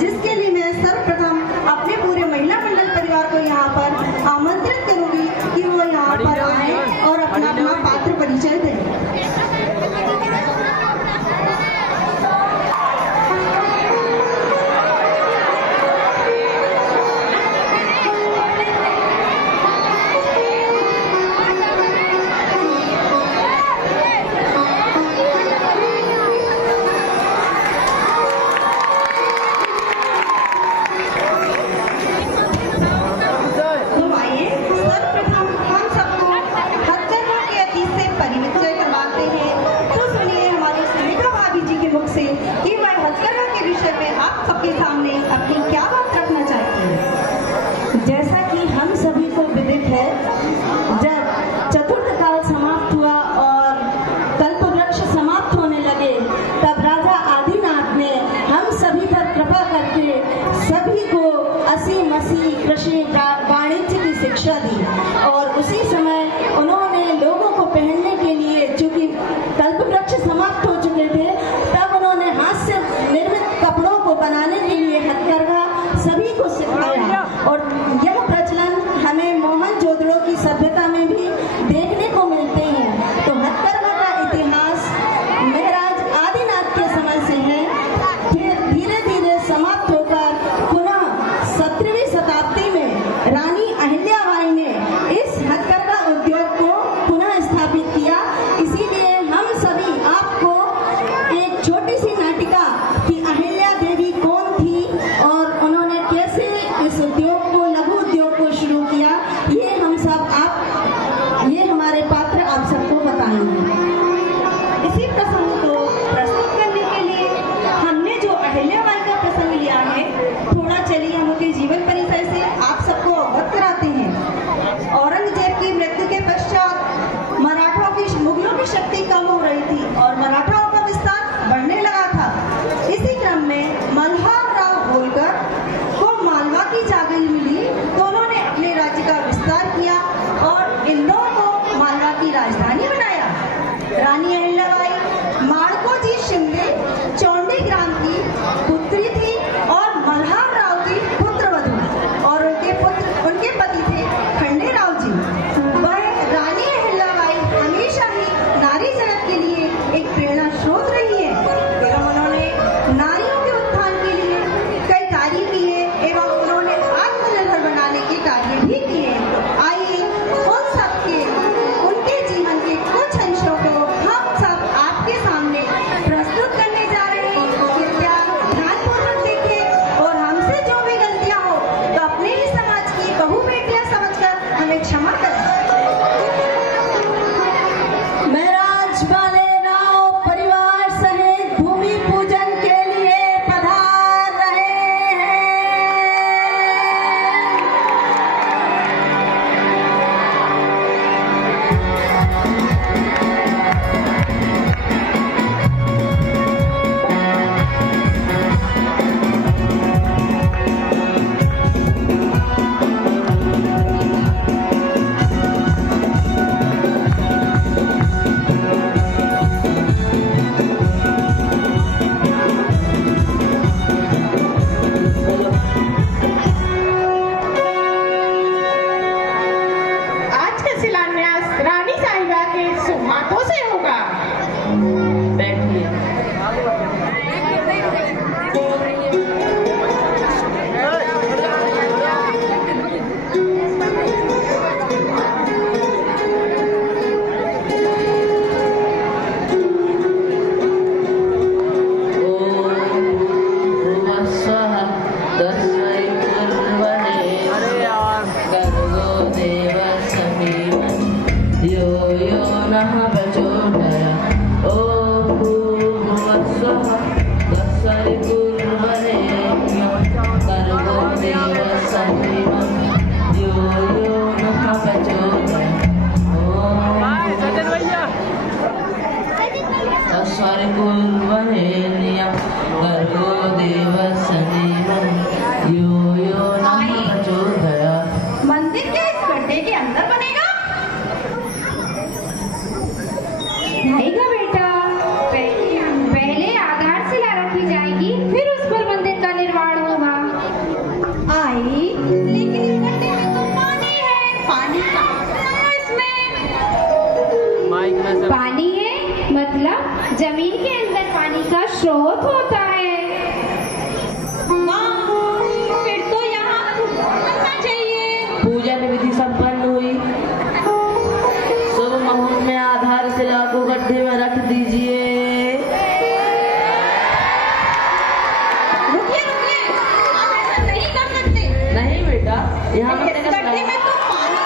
जिसके लिए मैं सर्वप्रथम अपने पूरे महिला मंडल परिवार को यहाँ पर आमंत्रित करूंगी कि वो यहाँ पर आए और अपना पात्र परिचय दें। वाले राव परिवार सहित भूमि पूजन के लिए पधार रहे हैं। मंदिर के इस गड्ढे के अंदर बनेगा? नहीं ना बेटा, पहले आधारशिला रखी जाएगी, फिर उस पर मंदिर का निर्माण होगा। आई, लेकिन इस गड्ढे में तो पानी है, पानी कहाँ से आया इसमें? पानी है मतलब जमीन के अंदर पानी का स्रोत होता है। फिर तो यहाँ करना चाहिए। पूजन विधि संपन्न हुई। शुभ मुहूर्त में आधारशिला को गड्ढे में रख दीजिए। रुकिए, आप ऐसा नहीं कर सकते। नहीं बेटा, यहाँ इस गड्ढे में तो पानी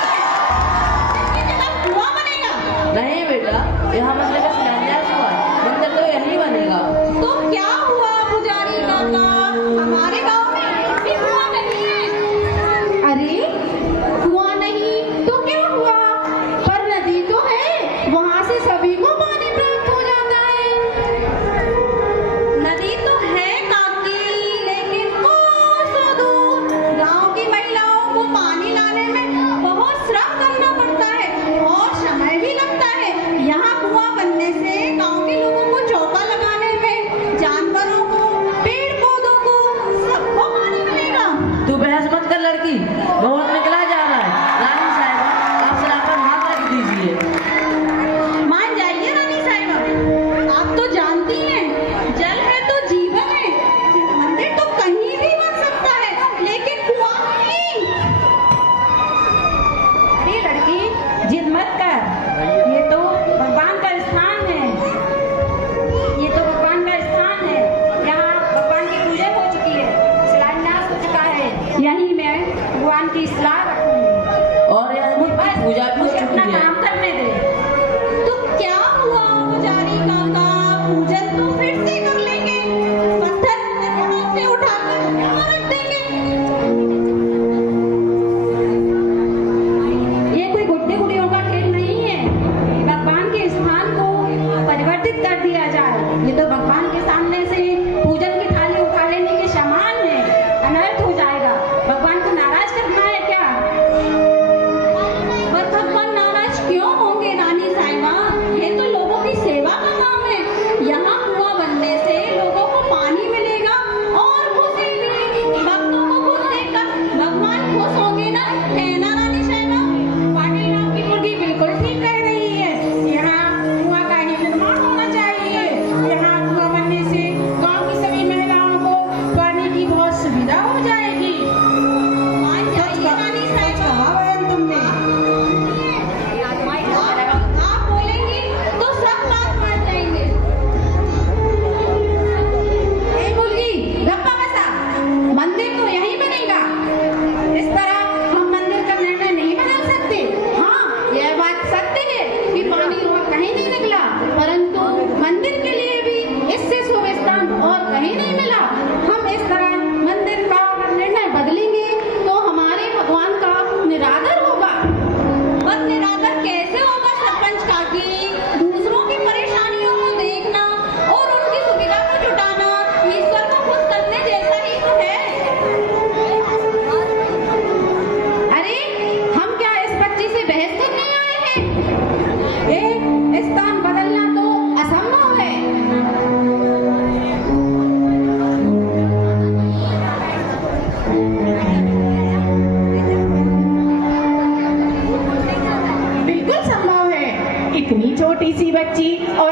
इसकी जगह कुआं बनेगा। नहीं बेटा, यहाँ मंदिर का शिलान्यास हुआ, मंदिर तो यही बनेगा। तो क्या हुआ पुजारी काका, हमारे गांव में भी कुआं नहीं है। अरे कुआं नहीं तो क्या हुआ, पर नदी तो है, वहाँ से सभी को पानी प्राप्त हो जाता है। नदी तो है काकी, लेकिन कोसों दूर गांव की महिलाओं को पानी लाने में बहुत श्रम करना पड़ता है और समय भी लगता है। यहाँ कुआं बनने से गांव के लोगों को चौका लगाने में, जानवरों को, पेड़ पौधों को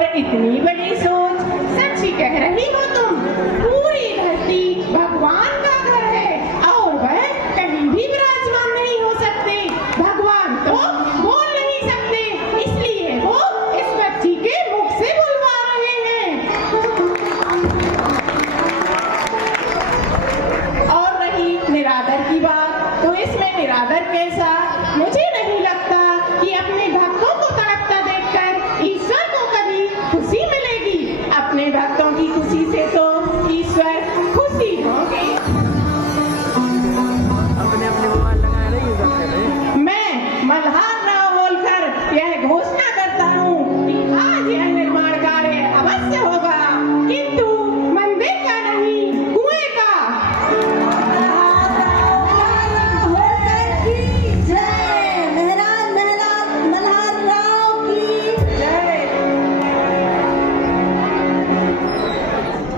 और इतनी बड़ी सोच, सच ही कह रही हो तुम। पूरी धरती भगवान का घर है और वह कहीं भी विराजमान नहीं हो सकते। भगवान तो बोल नहीं सकते, इसलिए वो इस बच्ची के मुख से बुलवा रहे हैं। और रही निरादर की बात, तो इसमें निरादर कैसा? मुझे नहीं लगता कि अपने भक्तों को तड़पता देखकर ईश्वर को कभी खुशी मिलेगी। अपने भक्तों की खुशी से तो ईश्वर खुशी होंगे। मैं मल्हार राव बोलकर यह घोषणा करता हूँ कि आज यह निर्माण कार्य अवश्य होगा, किंतु मंदिर का नहीं, कुएं का।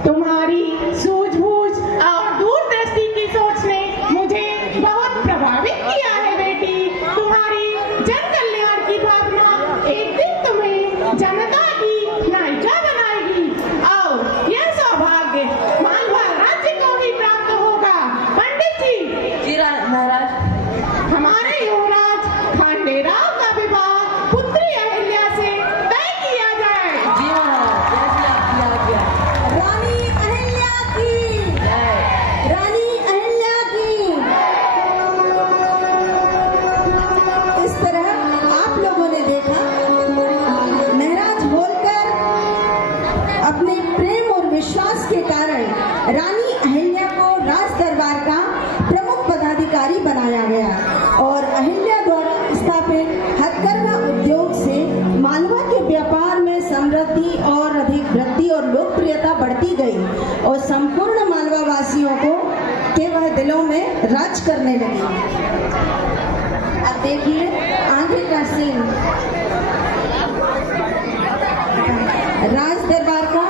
तुम्हारी सूझबूझ और दूरदृष्टि की सोच ने मुझे बहुत प्रभावित किया है बेटी। तुम्हारी जन कल्याण की भावना एक दिन तुम्हें जनता की नायिका बनाएगी और यह सौभाग्य मालवा राज्य को ही प्राप्त होगा। पंडित जी, महाराज। हमारे युवराज खांडेराव का विवाह पुत्री अहिल्या से तय किया जाए। जी महाराज, जैसी आपकी आज्ञा। रानी अहिल्या की, रानी अहिल्या की। इस तरह आप लोगों ने देखा महाराज होलकर अपने प्रेम और विश्वास के कारण रानी अहिल्या को राज दरबार का प्रमुख पदाधिकारी बनाया गया और अहिल्या द्वारा स्थापित हथकरघा उद्योग से मालवा के व्यापार में समृद्धि और अधिक वृद्धि और लोकप्रियता बढ़ती गई और संपूर्ण मालवा वासियों को के वह दिलों में राज करने लगी। अब देखिए आगे का सीन राज दरबार का।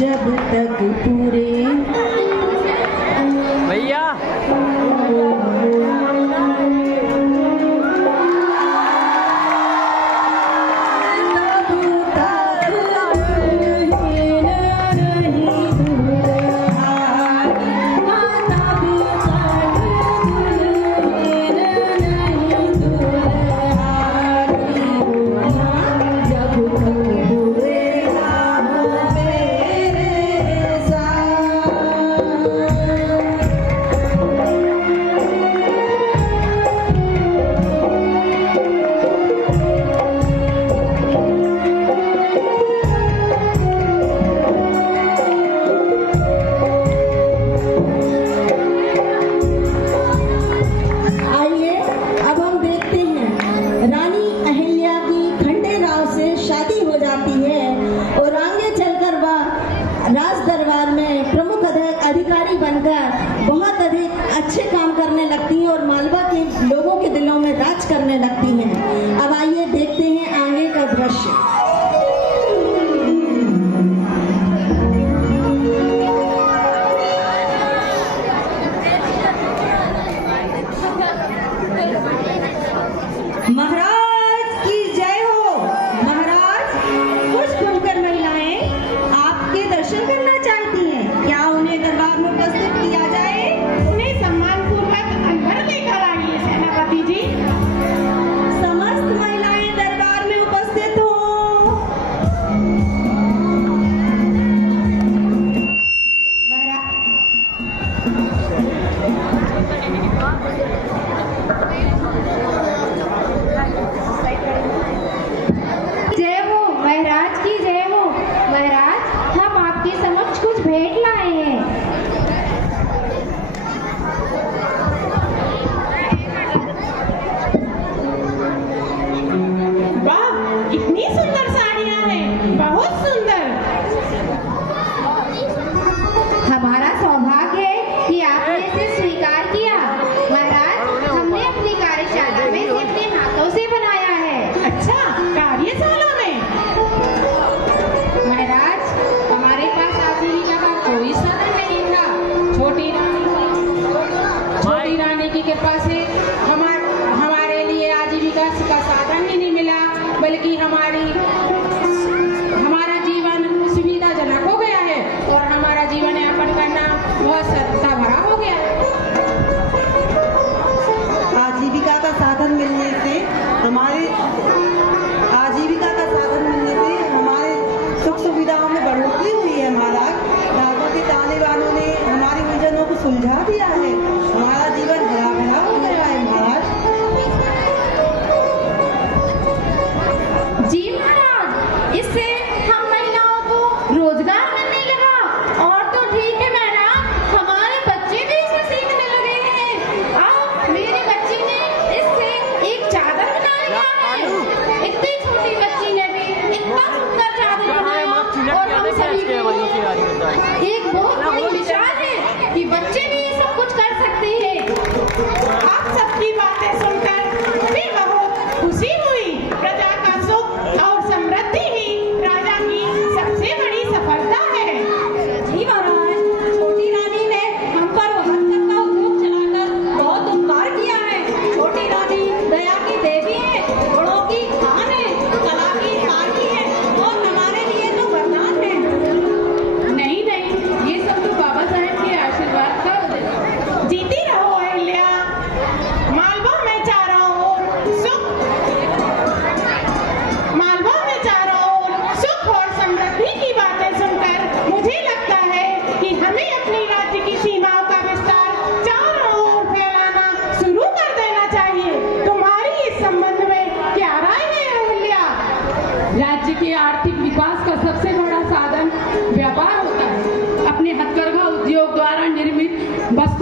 जब तक पूरे भैया राज दरबार में प्रमुख अधिकारी बनकर बहुत अधिक अच्छे काम करने लगती हैं और मालवा के लोगों के दिलों में राज करने लगती हैं। अब आइए देखते हैं आगे का दृश्य। महाराज की जय हो। महाराज, कुछ बनकर महिलाएं आपके दर्शन करना चाहती हैं, क्या उन्हें दरबार में उपस्थित किया जाए? उन्हें सम्मानपूर्वक अंदर लेकर आइए सेनापति जी। समस्त महिलाएं दरबार में उपस्थित हो। जय हो महाराज की जय हो। महाराज, हम आपके समक्ष कुछ भेंट लाए हैं। वाह, कितनी सुंदर साड़ियाँ हैं, बहुत सुंदर। हमारा सौभाग्य है कि आपने इसे स्वीकार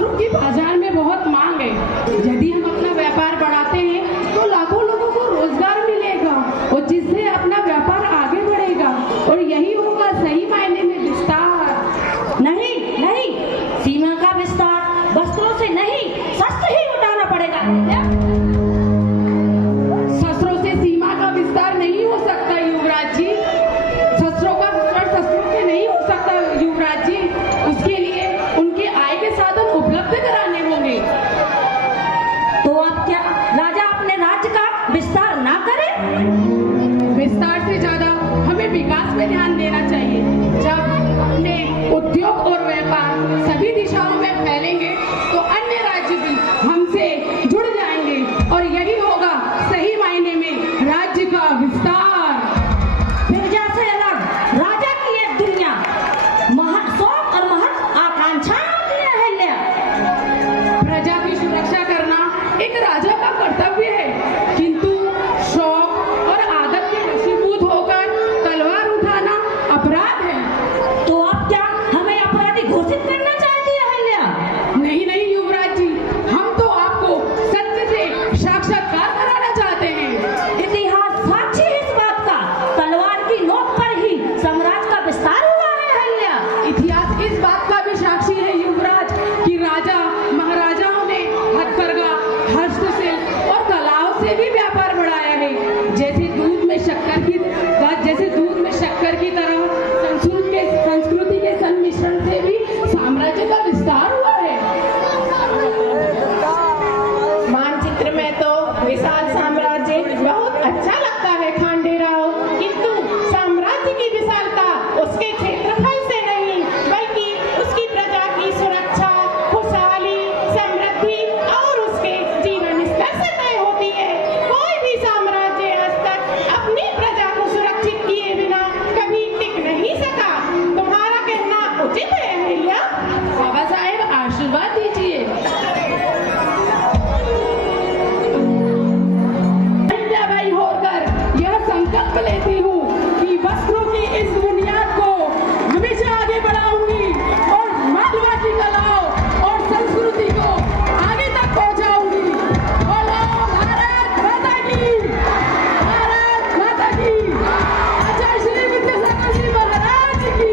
मशरूम की बाजार में बहुत मांग है। यदि हम अपना व्यापार बढ़ाते हैं तो लाखों लोगों को रोजगार मिलेगा और जिससे अपना व्यापार आगे बढ़ेगा और यही होगा सही मायने में विस्तार। नहीं नहीं, सीमा का विस्तार वस्त्रों से नहीं, शस्त्र ही उठाना पड़ेगा। शस्त्रों से सीमा का विस्तार नहीं हो सकता युवराज जी। शस्त्रों का विस्तार शस्त्रों से नहीं हो सकता युवराज जी। उसके लिए उनके आय के साधन उपलब्ध कराने होंगे। तो अब क्या राजा अपने राज्य का विस्तार ना करे? विस्तार से ज्यादा हमें विकास पे ध्यान देना चाहिए। जब अपने उद्योग और व्यापार सभी दिशाओं में फैलेंगे तो अन्य राज्य भी हमसे जुड़ जाएंगे और यही होगा सही मायने में राज्य का विस्तार। प्रजा से अलग राजा की एक दुनिया, शौक और महत आकांक्षाओं की अहल्या। प्रजा की सुरक्षा करना एक राजा का कर्तव्य है, किंतु शौक और आदत के वशीभूत होकर तलवार उठाना अपराध है। तो अब क्या हमें अपराधी घोषित करना चाहती है अहल्या? नहीं नहीं युवराज जी, हम तो आपको सत्य से साक्षात्कार कराना चाहते हैं। इतिहास साक्षी है इस बात का, तलवार की नोक पर ही साम्राज्य का विस्तार हुआ है अहल्या। इतिहास इस बात का भी साक्षी है युवराज कि राजा महाराजाओं ने हथकरघा, हस्तशिल्प और कलाओं से भी व्यापार बढ़ाया है। जैसे दूध में शक्कर की तरह संस्कृति के सम्मिश्रण से भी साम्राज्य का विस्तार हुआ है। मानचित्र में तो विशाल साम्राज्य बहुत अच्छा लगता है खांडेराव, किंतु साम्राज्य की विशालता उसके क्षेत्रफल से नहीं बल्कि उसकी प्रजा की सुरक्षा, खुशहाली, समृद्धि और उसके जीवन स्तर से तय होती है। कोई भी साम्राज्य आज तक अपनी प्रजा को सुरक्षित किए बिना कभी टिक नहीं सका। तुम्हारा कहना उचित है अहिल्या। बाबा साहेब आशीर्वाद दीजिए। अहिल्याबाई होकर यह संकल्प लेती हूँ कि वस्त्रों की इस बुनियाद को हमेशा आगे बढ़ाऊंगी और मालवा की कलाओं और संस्कृति को आगे तक पहुँचाऊंगी। बोलो भारत माता की, भारत माता की। आचार्य श्री विद्यासागर जी महाराज की,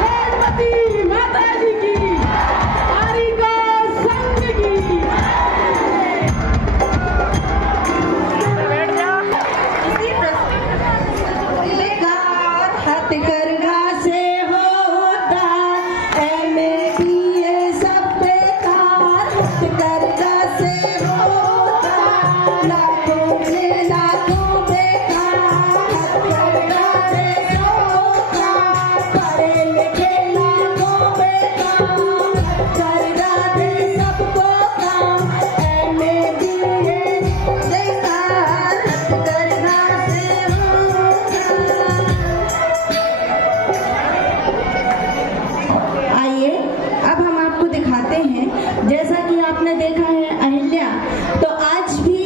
गणपति माता जी की, कारिका संघ की। बेकार हथकरघा से होता MBA सब बेकार। हथकरघा से होता लाखों में लाखों बेकार। हथकरघा से होता पढ़े लिखे लाखों बेकार। हथकरघा से सबको काम MBA बेकार। हथकरघा से होता। आइए अब हम आपको दिखाते हैं, जैसा कि आपने देखा है अहिल्या, तो आज भी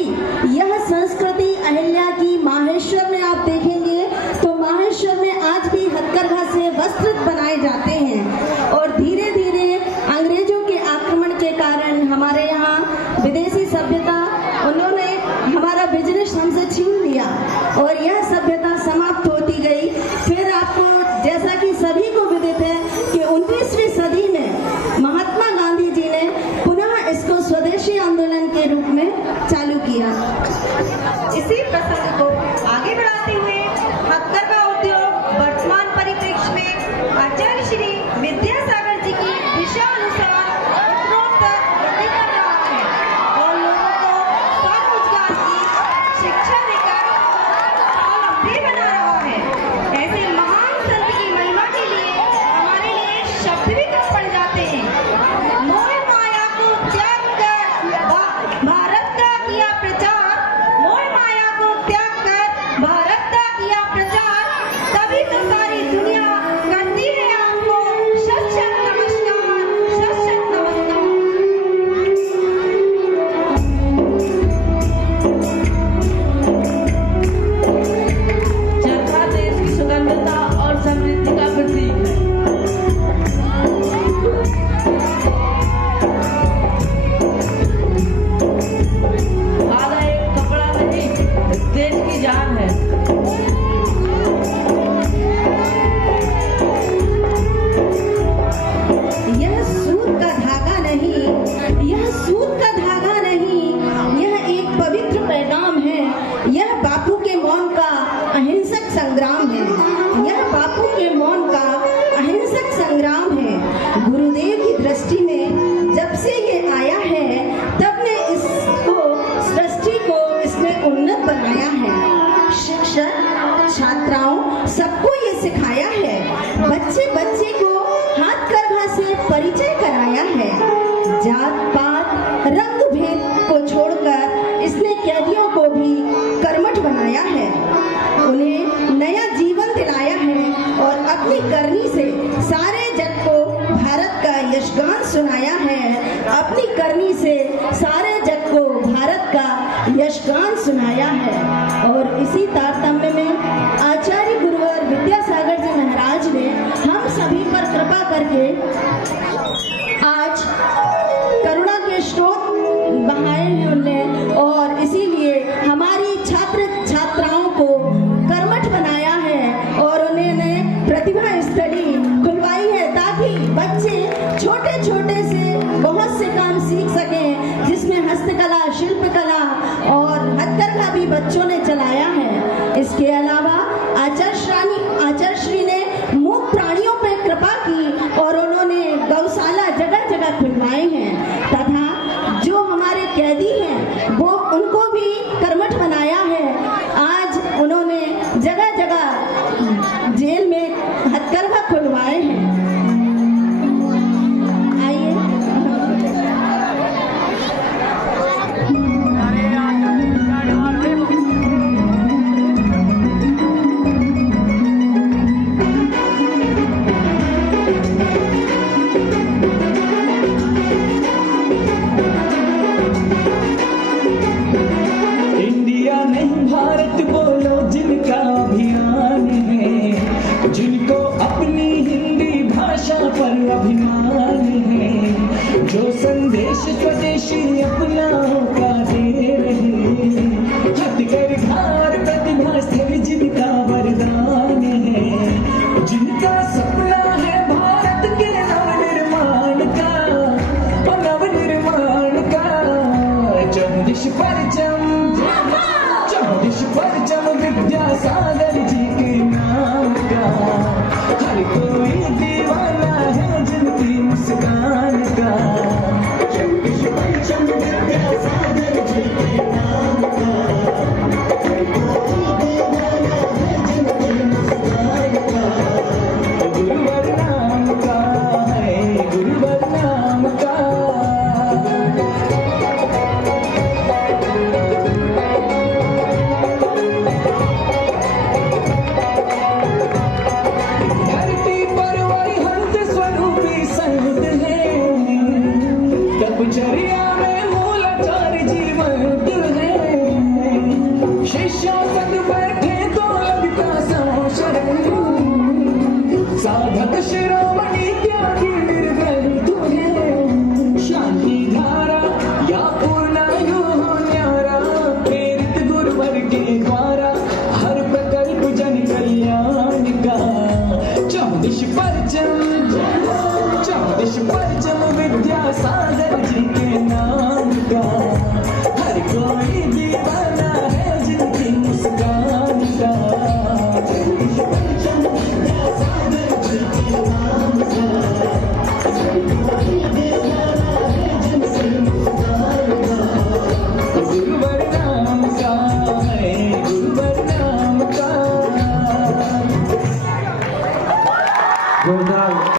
यह संस्कृति अहिल्या की माहेश्वर में आप देखेंगे तो माहेश्वर में आज भी हथकरघा से वस्त्र बनाए जाते हैं। और धीरे धीरे अंग्रेजों के आक्रमण के कारण हमारे यहाँ विदेशी सभ्यता, उन्होंने हमारा बिजनेस हमसे छीन लिया और यह सभ्यता समाप्त होती गई। फिर आपको जैसा कि सभी को विदित है कि 19वीं सदी में महात्मा गांधी जी ने पुनः इसको स्वदेशी आंदोलन के रूप में चालू किया। इसी प्रसंग को आगे बढ़ाते हुए हथकरघा उद्योग वर्तमान परिप्रेक्ष्य में आचार्य श्री विद्यासागर जी की दिशा अनुसार उत्तरोत्तर वृद्धि कर रहा है और लोगों को स्वरोजगार की शिक्षा देकर स्वावलंबी बना रहा है। ऐसे महान संत की महिमा के लिए हमारे लिए शब्द भी कम पड़ जाते हैं। मोह माया को त्याग कर भारत का किया प्रचार। मोह माया को त्याग कर जात पात रंग भेद को छोड़कर इसने कैदियों को भी कर्मठ बनाया है, उन्हें नया जीवन दिलाया है और अपनी करनी से सारे जग को भारत का यशगान सुनाया है। अपनी करनी से सारे जग को भारत का यशगान सुनाया है। और इसी तारतम्य में आचार्य गुरुवर विद्यासागर जी महाराज ने हम सभी पर कृपा करके आज करुणा के स्रोत बहाए हैं उन्हें, और इसीलिए हमारी छात्र छात्राओं को कर्मठ बनाया है और उन्होंने प्रतिभा स्थली खुलवाई है ताकि बच्चे छोटे छोटे से बहुत से काम सीख सकें, जिसमें हस्तकला, शिल्पकला और हथकरघा भी बच्चों ने चलाया है। इसके अलावा आचार्य श्री ने मूक प्राणियों पर कृपा की और उन्होंने गौशाला जगह जगह खुलवाए हैं तथा जो हमारे कैदी हैं वो उनको भी कर्मठ बनाया है। आज उन्होंने जगह जगह जेल में हथकरघा खुलवाए हैं। आइए इंडिया नहीं भारत बोलो जिनका अभियान है, जिनको अपनी हिंदी भाषा पर अभिमान है, जो संदेश स्वदेशी अपनाओं का दे रहे, हथकरघा प्रतिभा स्थल जिनका वरदान है, जिनका सपना है भारत के नवनिर्माण का, नवनिर्माण का। चौदिश परचम विद्यासागर जी के नाम का, हर कोई दीवाना है जिनकी मुस्कान का। चौदिश परचम विद्यासागर जी के नाम का, हर कोई दीवाना है जिनकी मुस्कान का। गुरुवर नाम का है, गुरुवर नाम का। तपचर्या में मूलाचार जीवंत है, शिष्य संग बैठे तो लगता सौ शरण, साधक शिरोमणि त्यागी निर्ग्रंथ है, शांति धारा या पूर्णायु न्यारा, प्रेरित गुरुवर के द्वारा हर प्रकल्प जन कल्याण का। चौदिश परचम विद्यासागर जी